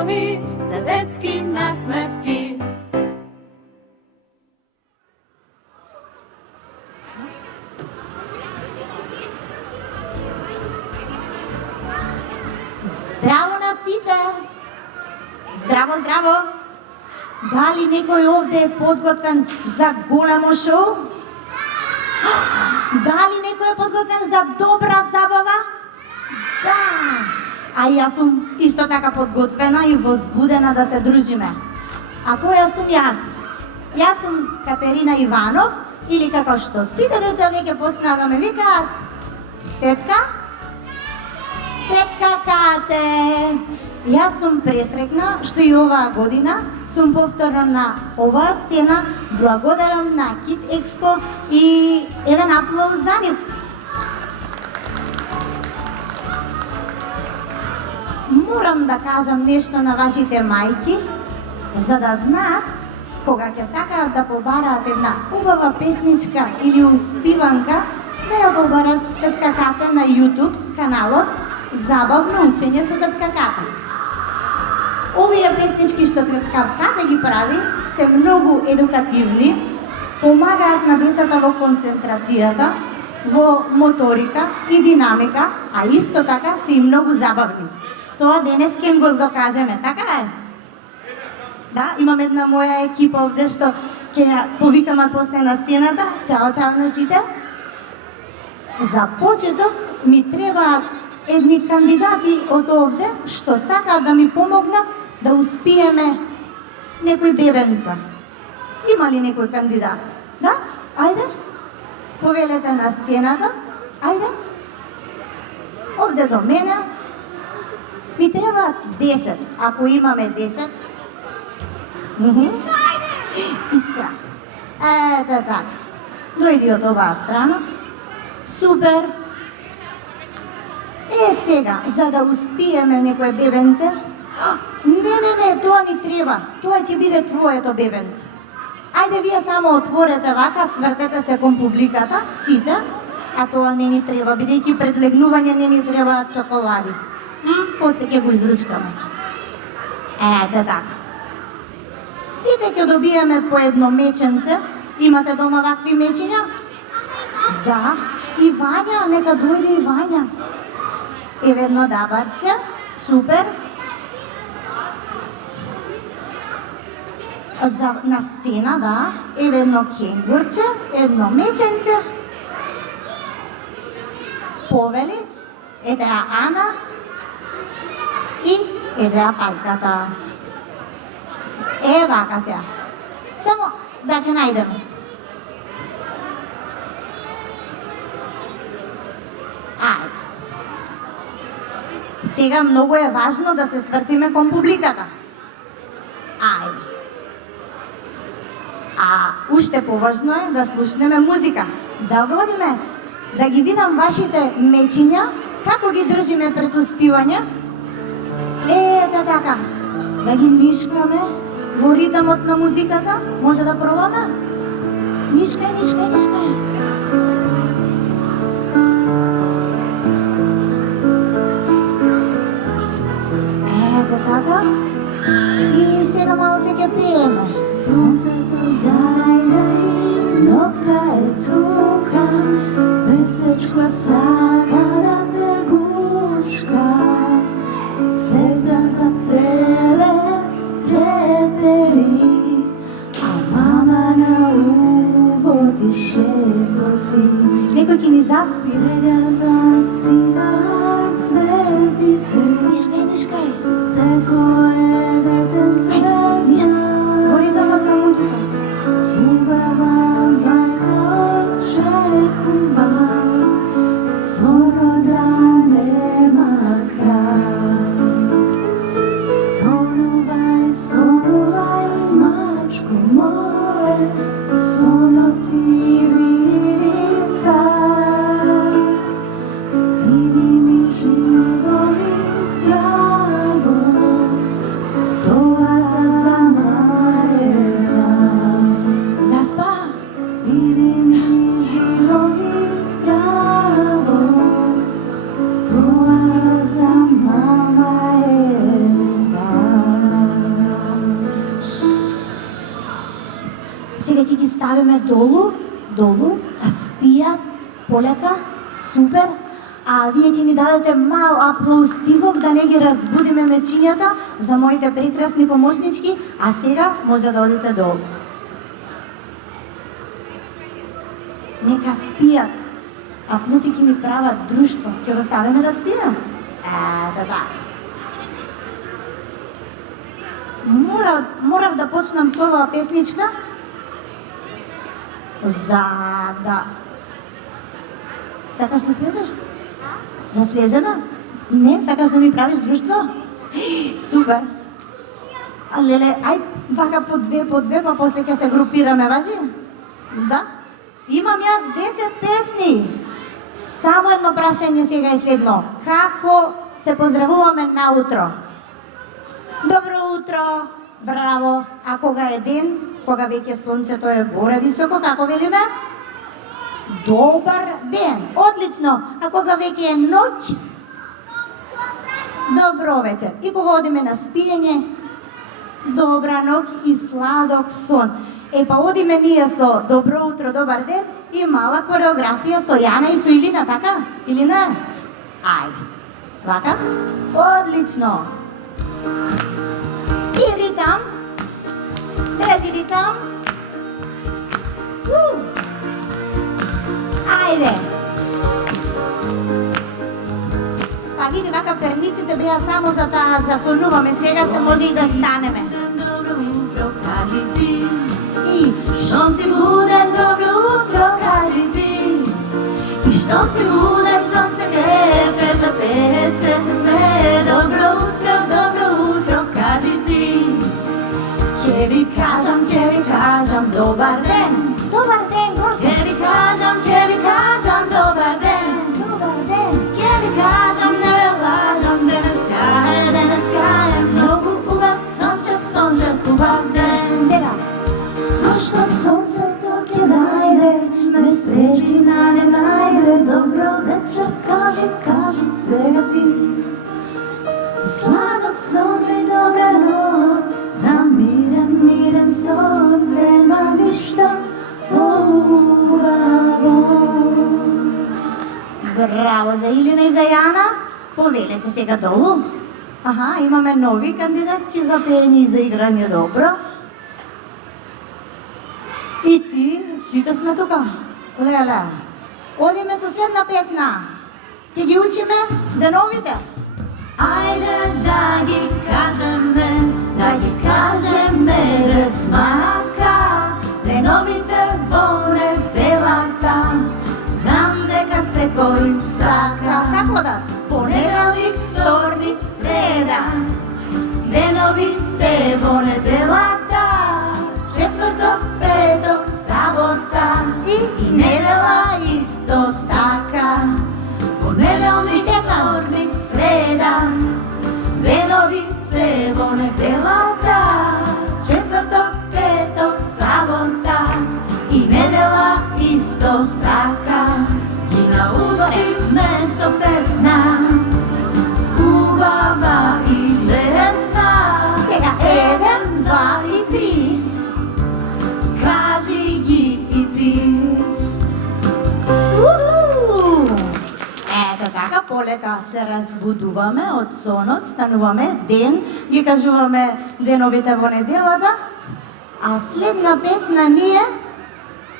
готови за детски насмевки. Здраво на сите! Здраво, здраво! Дали некој овде е подготвен за големо шоу? Дали некој е подготвен за добра забава? Да! А јас сум исто така подготвена и возбудена да се дружиме. А која сум јас? Јас сум Катерина Иванов, или како што сите деца веќе почнаа да ме викаат тетка? Тетка Кате! Јас сум пресрекна што и оваа година сум повторно на оваа сцена. Благодарам на Kid Expo и еден аплауз за нив. Морам да кажам нешто на вашите мајки, за да знаат кога ќе сакаат да побараат една убава песничка или успиванка, да ја побарат тетка Кате на YouTube каналот Забавно учење со тетка Кате. Овие песнички што тетка Кате ги прави се многу едукативни, помагаат на децата во концентрацијата, во моторика и динамика, а исто така се и многу забавни. Тоа денес ќе им го докажеме, така е? Да, имам една моја екипа овде што ќе ја повикаме после на сцената. Чао, чао на сите. За почеток ми требаат едни кандидати од овде што сакаат да ми помогнат да успиеме некој бебенца. Има ли некој кандидат? Да? Ајде. Повелете на сцената. Ајде. Овде до мене. Ми требаат 10. Ако имаме 10. Искра. Ете така. Дојди од оваа страна. Супер. Сега, за да успиеме некој бебенце. Не, тоа ни треба. Тоа ќе биде твоето бебенце. Ајде вие само отворете вака, свртете се кон публиката, сите, а тоа не ни треба, бидејќи пред легнување не ни треба чоколади. После ќе го изручкаме. Ете така. Сите ќе добиеме по едно меченце. Имате дома вакви мечиња? Да. И Вања, нека дојде и Вања. Еве едно дабарче. Супер. На сцена, да. Еве едно кенгурче, едно меченце. Повели. Ете Ана. И еде пајката. Вака сега. Само да ќе најдеме. Ајде. Сега многу е важно да се свртиме кон публиката. Ајде. А уште поважно е да слушнеме музика. Да водиме, да ги видам вашите мечиња, како ги држиме пред успивање. Ете така. Да ги нишкаме во ритмот на музиката. Може да пробаме? Нишкај, нишкај, нишкај. Ете така. И сега малце ќе пееме. Сонцето зајде и нокта е тука, месечко сака да те гушка. Звезда за тебе трепери, а мама на уводи шепоти. Некој ќе ни заспи. Сега заспиваат звездите. Нишкај, нишкај. Секој детенце знае. Во ритмот на музика. Убава мајка очекува, сонот да нема крај. Сонувај, сонувај, малечко мое, сонот ти биде цар. Биди ми живо и здраво, ставиме долу, да спијат полека, супер. А вие ќе ни дадете мал аплаустивок да не ги разбудиме мечињата за моите прекрасни помошнички, а сега може да одите долу. Нека спијат. Аплаузи ќе ми прават друштво. Ќе го ставиме да спием? Ето така. Морав да почнам со оваа песничка за да... Сакаш да слезеш? Да слеземе? Не, сакаш да ми правиш друштво? Супер! А леле, ај вака по две, па после ќе се групираме, важи? Да? Имам јас 10 песни! Само едно прашање сега и следно. Како се поздравуваме наутро? Добро утро, браво. А кога е ден, кога веќе сонцето е горе високо, како велиме? Добар ден. Одлично. А кога веќе е ноќ? Добро вечер. И кога одиме на спиење? Добра ноќ и сладок сон. Е, па одиме ние со добро утро, добар ден и мала кореографија со Јана и со Илина, така? Или не? Ајде. Вака? Одлично. И ритам. Држи ритам. Ајде. Па види, вака перниците беа само за да засонуваме. Сега се може и да станеме. Добро утро, кажи ти. И Щом си буден, добро утро, кажи ти. И щом си буден, сонце грее, петла пее, се смее. Добро утро, кажи ти. Ке ви кажам, добар ден. добар ден, гости. Ке ви кажам, добар ден. Добар ден. Ке ви кажам, не ве лажам, денеска е много убав, сончев, убав ден. Сега. Нощно сонцето ќе зајде, месечина не најде. Добро вечер, кажи сега ти. Сладок сон за добра ноќ, за мирен сон, нема ништо убаво. Браво за Илина и за Јана. Повелете сега долу. Аха, имаме нови кандидатки за пеење и за играње добро. И ти, сите сме тука. Леле. Одиме со следна песна. Ќе ги учиме деновите. Ајде да ги кажеме без мака, деновите во неделата. Знам дека секој сака. Како да? Понеделник, вторник, среда, денови се во неделата. Четврток, петок, сабота И недела исто така. Понеделник, вторник, среда, денови се во неделата. Четврток, петок, сабота и недела исто така. Ги научивме со песна, убава и лесна. сега 1, 2 и 3. Кажи ги и ти. Уху! Ето така, полека се разбудуваме од сонот, стануваме ден, ги кажуваме деновите во неделата, а следна песна ние,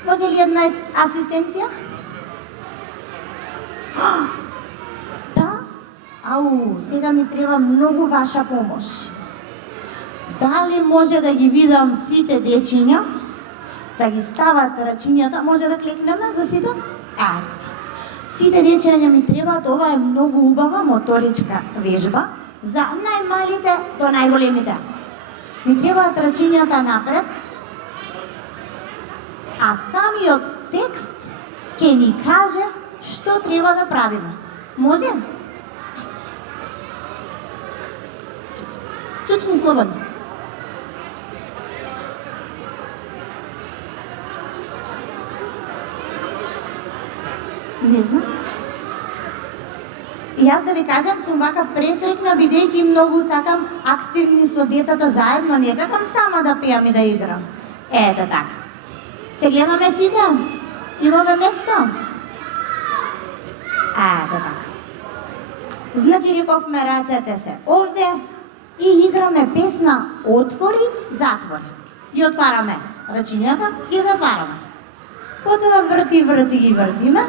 може ли една асистенција? Да? Ау, сега ми треба многу ваша помош. Дали може да ги видам сите дечиња, да ги стават рачињата, може да клекнеме за сите? Сите дечиња ми требаат, ова е многу убава моторичка вежба за најмалите до најголемите. Ми требаат рачињата напред, а самиот текст ќе ни каже што треба да правиме. Може? Чучни слободно. Не знам. Јас да ви кажам, сум вака пресрекна, бидејќи многу сакам активни со децата заедно, не сакам сама да пеам и да играм. Ете така. Се гледаме сите? Имаме место? Ето така. Значи рековме рацете се овде и играме песна отвори, затвори. Ги отвараме рачињата и затвараме. Потоа врти ги вртиме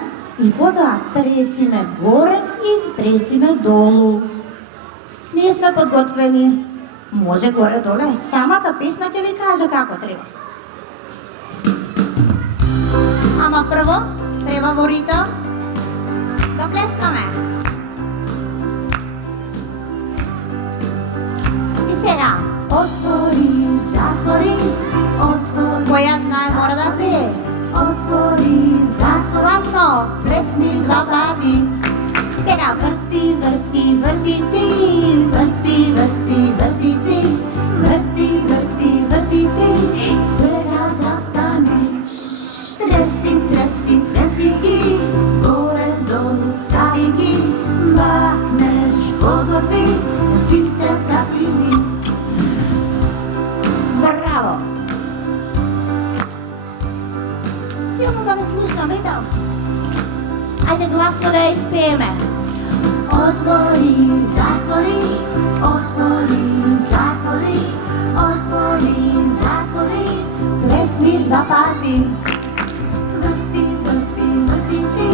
и потоа тресиме горе и тресиме долу. Ние сме подготвени. Може горе-доле. Самата песна ќе ви каже како треба. Ама прво треба во ритам да плескаме. И сега Отвори, затвори, отвори. која знае мора да пее. Отвори, затвори. Гласно. Плесни два пати. Сега Върти, върти, върти ти. Върти, върти, върти ти. Върти, върти, върти ти. Сега застани. Треси, треси, треси ги. Горе-долу стави ги. Махнеш, подготви. Усите правилни. браво. Силно да ме слушам, ритам. Ајде гласно да ја испееме. Отвори, затвори, отвори, затвори, отвори, затвори, плесни два пати. Върти, върти, върти ти,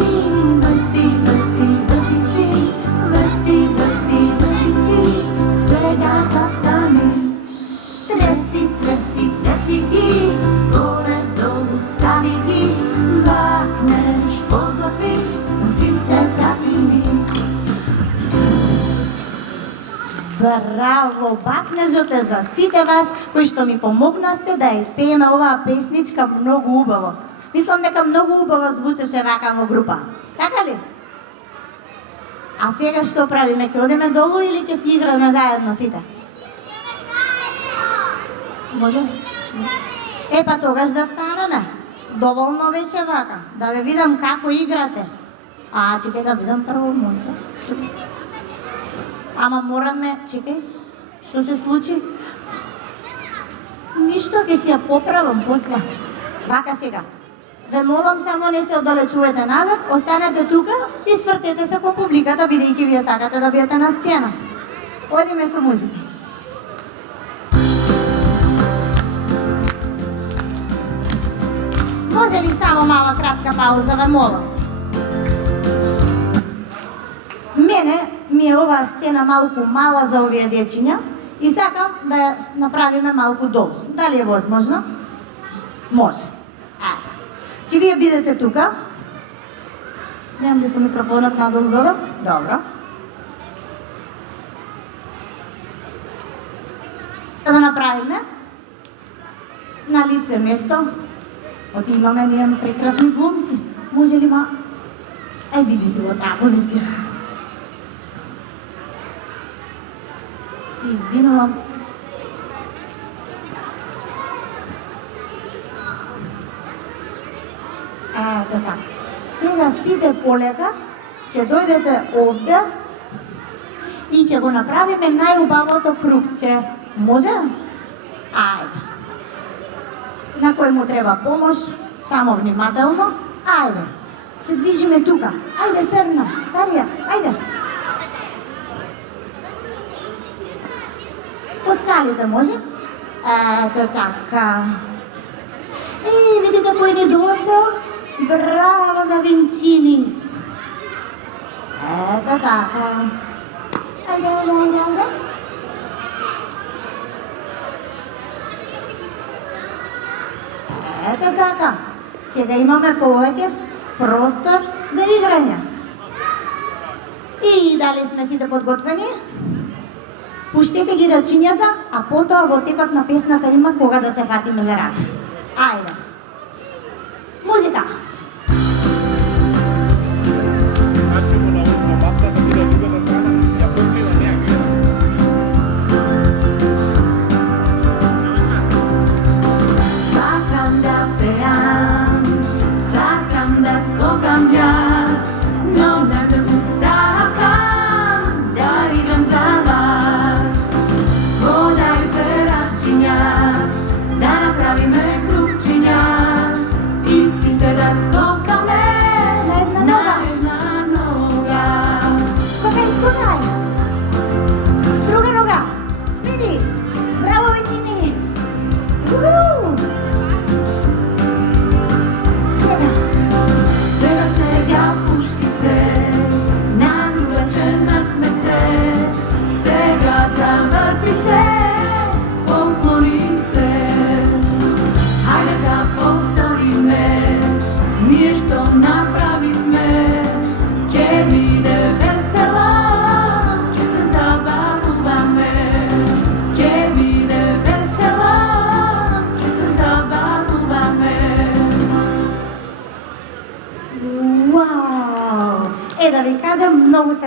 върти, върти, върти ти, върти, върти, върти ти, сега застани. Треси, треси, треси ги, горе-долу стави ги, махнеш, подготви, усите правилни. Браво, бакнежот е за сите вас кои што ми помогнахте да ја испееме оваа песничка многу убаво. Мислам дека многу убаво звучеше вака во група. Така ли? А сега што правиме? Ќе одиме долу или ќе си играме заедно сите? Може? Па тогаш да станеме. Доволно беше вака. Да ве видам како играте. Чекај да видам прво моето. Ама мораме, чекај, што се случи? Ништо, ќе си ја поправам после. Вака сега. Ве молам само не се оддалечувате назад, останете тука и свртете се кон публиката, бидејќи вие сакате да биете на сцена. Одиме со музика. Може ли само мала кратка пауза, ве молам? Мене ми е оваа сцена малку мала за овие дечиња и сакам да ја направиме малку долу. Дали е возможно? Може. Ето. Че вие бидете тука. Смеам ли со микрофонот надолу додам? Добро. Да направиме на лице место. Оти имаме ние прекрасни глумци. Може ли биди си во таа позиција. Се извинувам. Ето така. Сега сите полека ќе дојдете овде и ќе го направиме најубавото кругче. Може? Ајде. На кој му треба помош, само внимателно. Ајде. Се движиме тука. Ајде, Серна. Дарија, ајде. По скалите може? Ето така. Видите кој ни дошел? Браво за Винчини. Ето така. Ајде, ајде, ајде, ајде. Ето така. Сега имаме повеќе простор за играње. И дали сме сите подготвени? Пуштете ги рачињата, а потоа во текот на песната има кога да се фатиме за раче. Ајде. Музика. Сакам да пеам, сакам да скокам јас, но најмногу сакам да играм за вас. Подајте рачиња, да направиме крупчиња.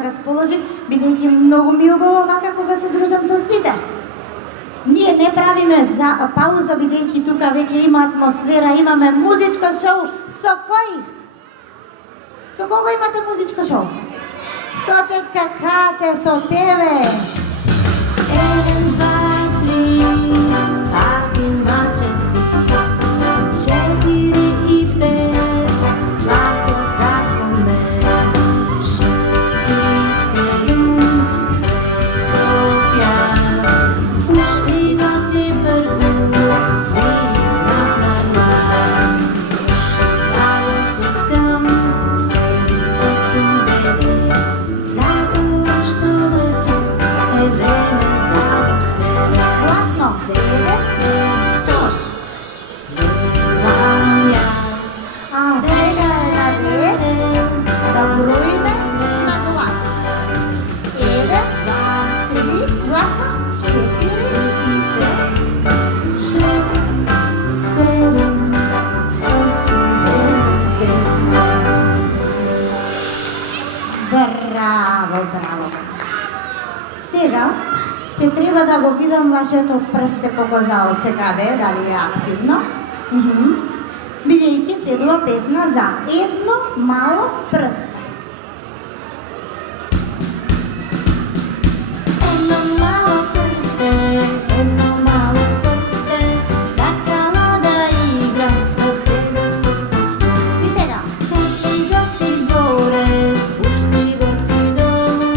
расположив, бидејќи многу ми е убаво вака кога се дружам со сите. Ние не правиме за пауза, бидејќи тука веќе има атмосфера, имаме музичко шоу. Со кој? Со кого имате музичко шоу? Со тетка Кате, со тебе. 1, 2, 3, пак има 4 и 5, сладко како мед. 6 и 7, треков јас. Ушли го ти прву, видна на глас. Зашто да го питам, 7, 8, 9, затоа што веќе е време за време. Гласно. 90, 100, велам јас. А сега е на ред да броиме на глас. 1, 2, 3, гласно. 4, 6, 7, 8, 9, 10. Браво, браво. Сега ќе треба да го видам вашето прсте показалче каде е, дали е активно. Бидејќи следува песна за едно мало прсте. Едно мало прсте, едно мало прсте, сакала да игра со тебе скоро. И сега, Качи го ти горе, спушти го ти долу,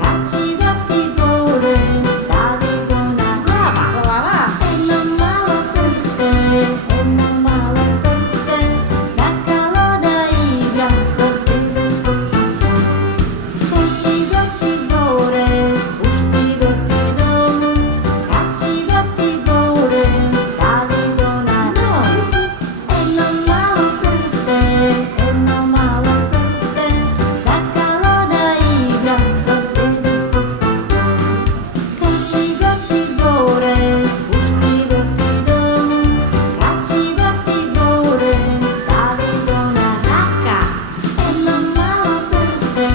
качи го ти горе, стави го на глава. глава. Едно мало прсте, едно мало прсте, сакала да игра со тебе скоро. Качи го ти горе, спушти го ти долу, качи го ти горе, стави го на нос. Едно мало прсте, едно мало прсте, сакала да игра со тебе скоро. Качи го ти горе, спушти го ти долу, качи го ти горе, стави го на рака. Едно мало прсте,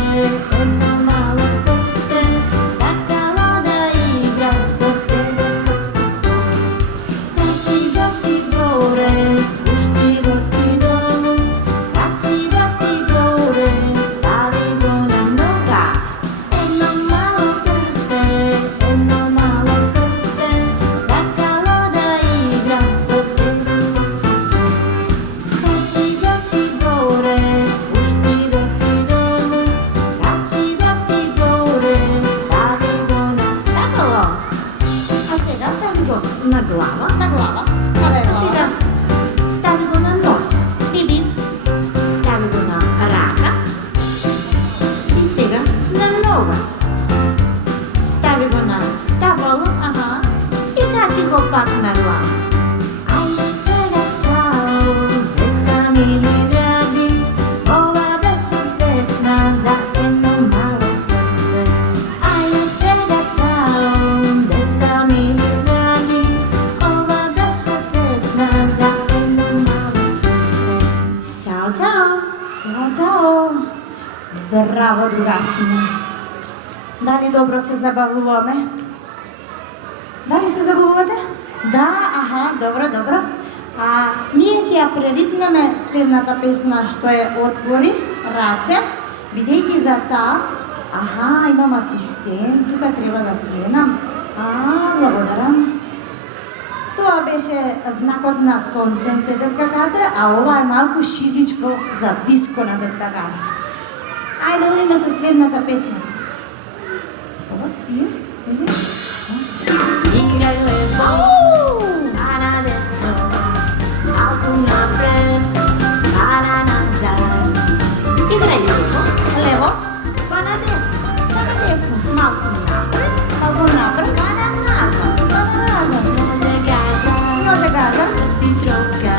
едно мало прсте, сакала да игра со тебе скоро. Качи го ти горе, спушти го ти долу, качи го ти горе, стави го на нога. Едно мало прсте, едно мало прсте, сакала да игра со тебе скоро. Качи го ти горе, спушти го ти долу, качи го ти горе, стави го на стапало. А сега Стави го на глава. на глава. Каде е А сега глава? стави го на нос. Биби. Стави го на рака. И сега на нога. Стави го на стапало Аха. и качи го пак на глава. Ајде сега чао, деца мили драги, ова беше песна за едно мало прсте. Ајде сега чао, деца мили драги, ова беше песна за едно мало прсте. Чао, чао! Чао, чао. Браво, другарчиња. Дали добро се забавуваме? Дали се забавувате? Да, аха, добро, добро. Ние ќе ја преритнеме следната песна што е Отвори раче, бидејќи за таа, аха, имам асистент, тука треба да сменам. Благодарам. Тоа беше знакот на сонценце детка Кате, а ова е малку шизичко за диско на детка Кате. Ајде да има со следната песна. Ова спие? Или? Играј лево, Ау! па на десно, малку напред, па на назад. Играј лево, Лево, па на десно, па на десно. малку напред, Малку напред, па на назад. па на назад. Нозе газа, Нозе газа. прсти тропка,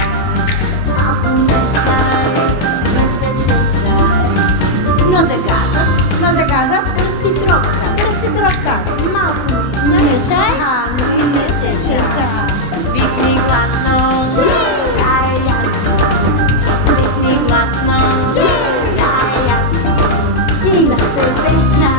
малку мешај, не се чешај. Нозе газа, Нозе газа. прсти тропка, Прсти тропка. малку мешај, Мешај. а не се чешај. Чеша. Викни гласно, да е јасно. Викни гласно, да е јасно. И За те песна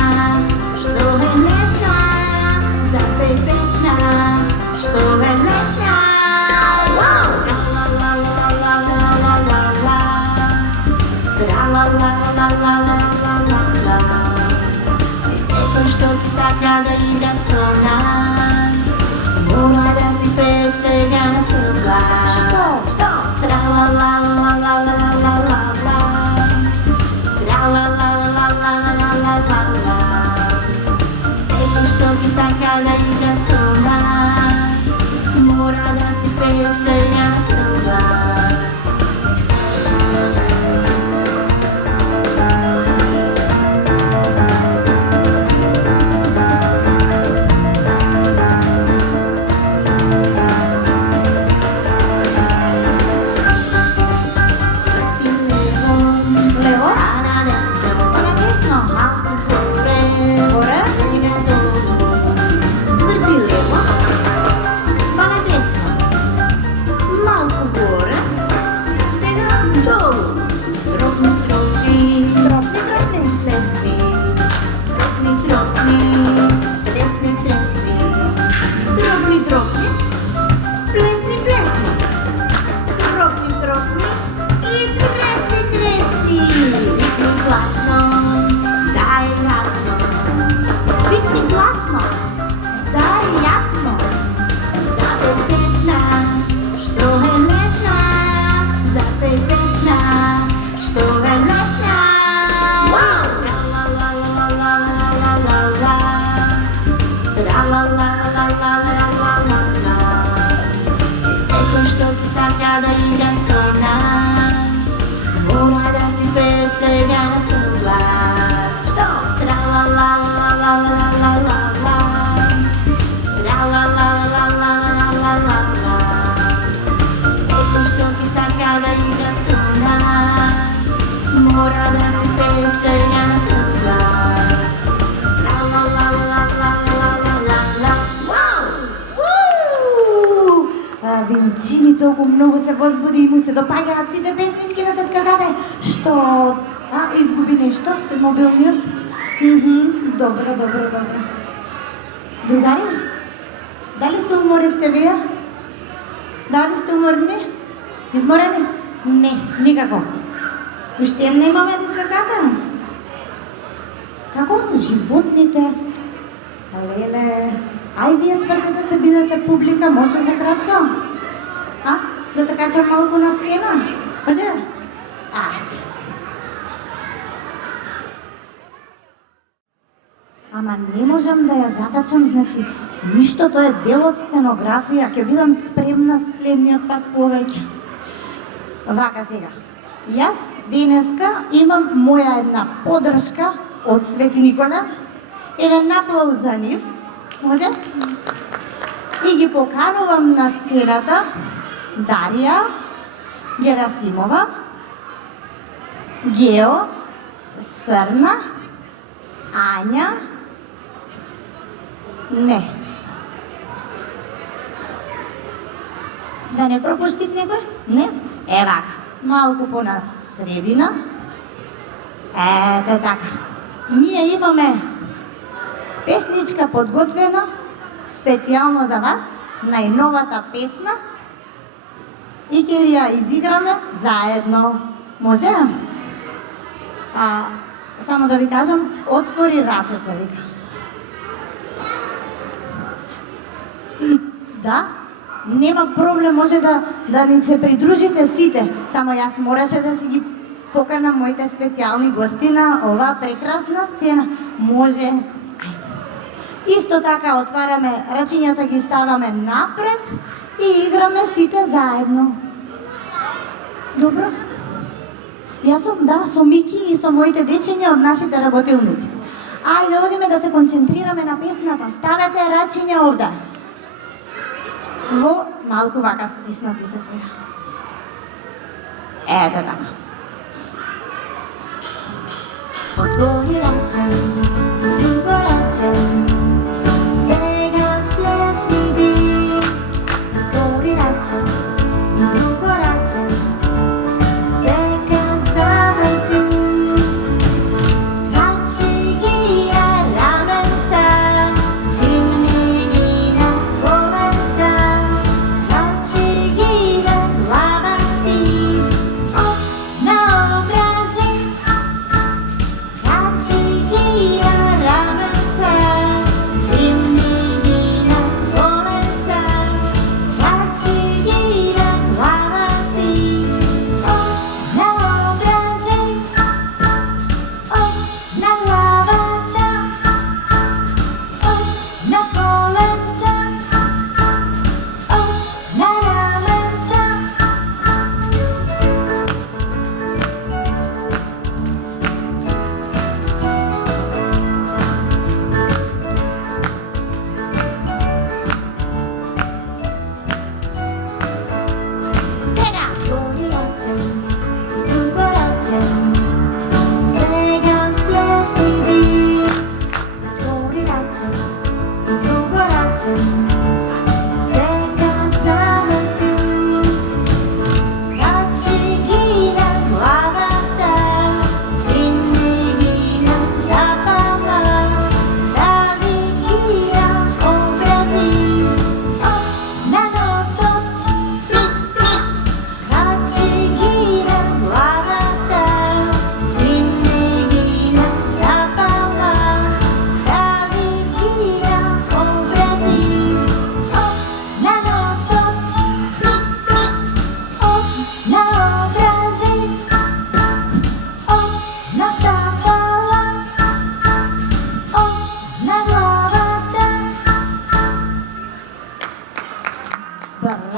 со нас. Мора да си пее на цел глас. Што? Тра-ла-ла-ла-ла-ла-ла-ла-ла. Тра-ла-ла-ла-ла-ла-ла-ла-ла. Секој што ги сака да игра со нас, мора да си пее на цел глас. Лево? А на десно, А на десно? малку горе, Горе? сега долу. Врти лево, па на десно, малку горе, сега долу. Тропни, тропни, Тропни, тропни. плесни, тропни, тропни, плесни, плесни, тропни, тропни, плесни, плесни, тропни, тропни и тресни, тресни. Викни гласно, да е ясно. Викни гласно, да е ясно. Запей песна, што е лесна. Запей песна, што е лесна. Тра-ла-ла-ла-ла-ла-ла-ла-ла. Тра-ла-ла-ла-ла-ла-ла-ла-ла. Секој што ти сака да игра со нас, мора да си пее сега на цел глас. Тра-ла-ла-ла-ла-ла-ла-ла-ла. Тра-ла-ла-ла-ла-ла-ла-ла. Секој што ти сака да игра со нас, мора да си пее сега на цел глас. Тра-ла-ла-ла-ла-ла-ла-ла. Вау! Винчини толку многу се возбуди и му се допаѓаат сите песнички на тетка Габе. Што? Изгуби нешто? Тој мобилниот? Добро, добро, добро. Другари, дали се уморивте вие? Дали сте уморни? Изморени? Не, никако. Уште немаме тетка Габе. Како животните? Леле, ај вие свртете се бидете публика, може за кратко? Да се качам малку на сцена? Може? Ајде. Ама не можам да ја закачам, значи, ништо, тоа е дел од сценографија, ќе бидам спремна следниот пат повеќе. Вака сега, јас денеска имам моја една подршка од Свети Никола, еден аплауз за нив, може? И ги поканувам на сцената Дарија, Герасимова, Гео, Срна, Ања, не. Да не пропуштив некој? Не? Вака, малку по-на средина. Ете така. Ние имаме песничка подготвена специјално за вас, најновата песна, и ќе ја изиграме заедно. Може? Само да ви кажам, отвори раче се вика. И да, нема проблем, може да ни се придружите сите. Само јас мораше да си ги поканам моите специјални гости на оваа прекрасна сцена. Може? Ајде. Исто така отвараме, рачињата ги ставаме напред и играме сите заедно. Добро? Јас сум, да, со Мики и со моите дечиња од нашите работилници. Ајде, одиме да се концентрираме на песната. Ставете рачиња овде. Во малку вака стиснати се сега. Ете така. Отвори раче, друго раче, сега плесни ди. Затвори раче и друго раче, сега заврти. Рачи ги ја раменца, зимни ги на коленца. Рачи ги на глава ти, на образи. Рачи ги ја раменца,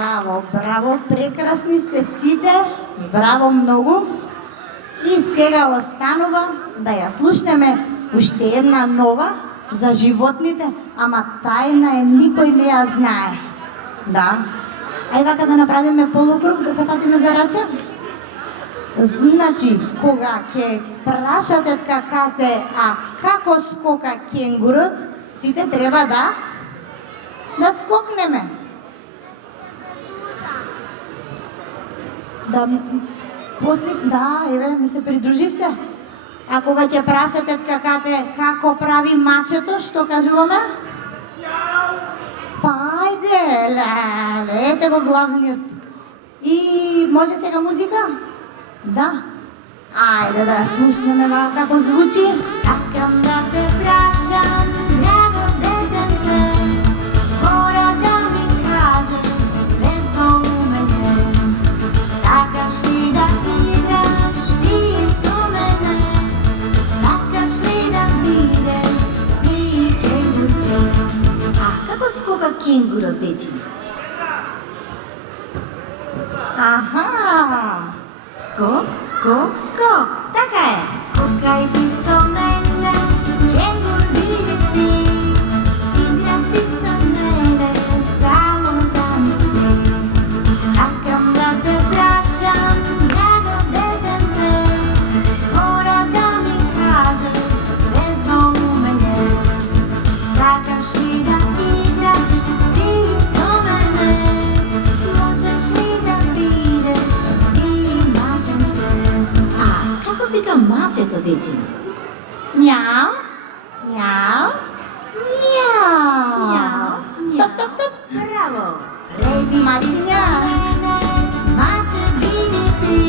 Браво, браво, прекрасни сте сите, браво многу. И сега останува да ја слушнеме уште една нова за животните, ама тајна е, никој не ја знае. Да. Ај вака да направиме полукруг, да се фатиме за раче. Значи, кога ќе прашате какате, а како скока кенгурот, сите треба да скокнеме. Да, еве, ми се придруживте. А кога ќе прашате какате како прави мачето, што кажуваме? Па ајде, леле, ете го главниот. И може сега музика? Да. Ајде да ја слушнеме како звучи. Сакам да те прашам, драго детенце, мора да ми кажеш без доумење. Сакаш ли да играш ти со мене? Сакаш ли да бидеш ти кенгурче? А како скока кенгурот, дечи? Аха. Скок, скок, скок. Така е. Скокај ти со мене, кенгур биде ти. Игра ти со мене, само замисли. Сакам да те прашам, драго детенце, мора да ми кажеш без доумење. Сакаш ли да играш ти со мене? Можеш ли да бидеш ти маченце? А како вика мачето, дечи? Мяу, мяу, мяу. Мяу. Стоп, стоп, стоп. Браво! Преди Мачиња. маче биде ти,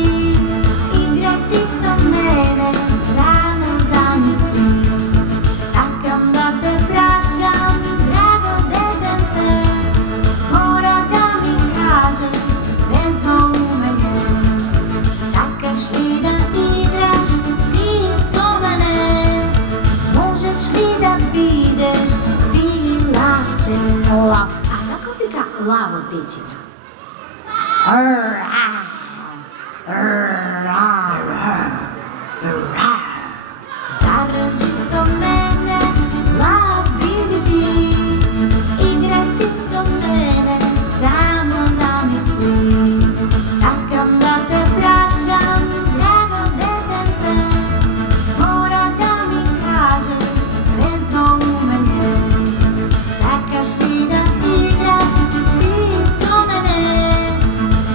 играј ти со мене, само замисли. Сакам да те прашам, драго детенце, мора да ми кажеш без доумење. Сакаш ли да играш ти со мене? Можеш ли да бидеш ти лавче? Лав. А како вика лавот, дечиња? Заржи со мене, лав биде ти, играј ти со мене, само замисли. Сакам да те прашам, драго детенце, мора да ми кажеш без доумење. Сакаш ли да играш ти со мене?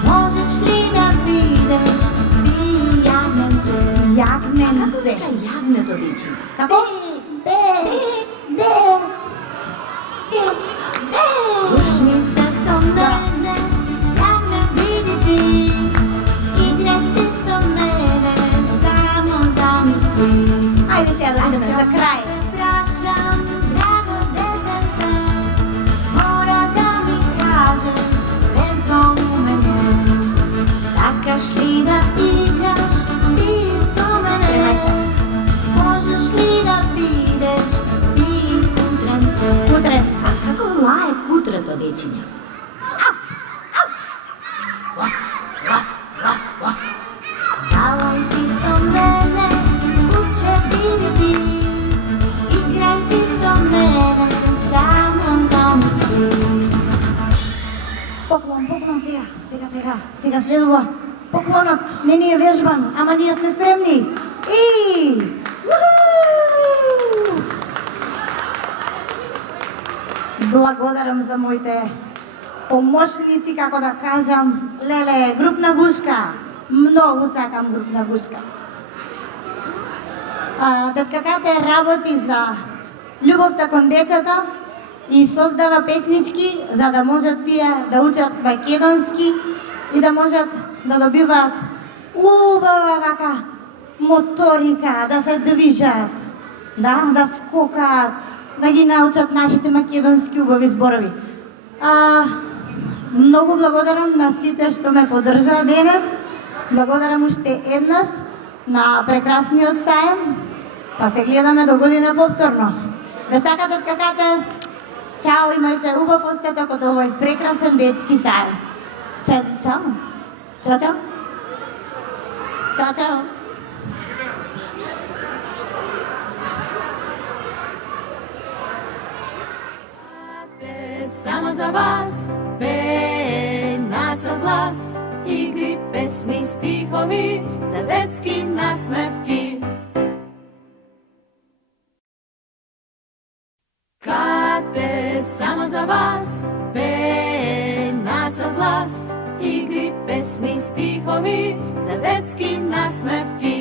Можеш ли да бидеш ти јагненце? Јагненце. Како вика јагнето, дечиња? Како? Бе, бе. Ушни се со мене, јагне биде ти, играј ти со мене, само замисли. Ајде сега да видиме за крај. Прашам, драго детенце, мора да ми кажеш без доумење. Сакаш ли да играш ти со мене? Спремај се. Можеш ли да бидеш ти кутренце? Кутренце. А како лае кутрето, дечиња? Залај ти со мене, куче биде ти, играј ти со мене, само замисли. Поклон, поклон сега. Сега следува поклонот. Не ни е вежбан, ама ние сме спремни. И! Уху! Благодарам за моите помошници, како да кажам. Леле, групна гушка. Многу сакам групна гушка. Теткаката работи за љубовта кон децата и создава песнички за да можат тие да учат македонски и да можат да добиваат убава вака моторика, да се движат, да скокаат, да ги научат нашите македонски убави зборови. Многу благодарам на сите што ме поддржаа денес. Благодарам уште еднаш на прекрасниот саем. Па се гледаме до година повторно. Ве сакате какате? Чао, имајте убав остаток од овој прекрасен детски саем. Čo? Čo? Čo? Samo za vas, na cel glas, igry, pesny, stihovi, za detski nasmevki. Kate, samo za vas, na cel glas, igry, pesny, stihovi, za detski nasmevki.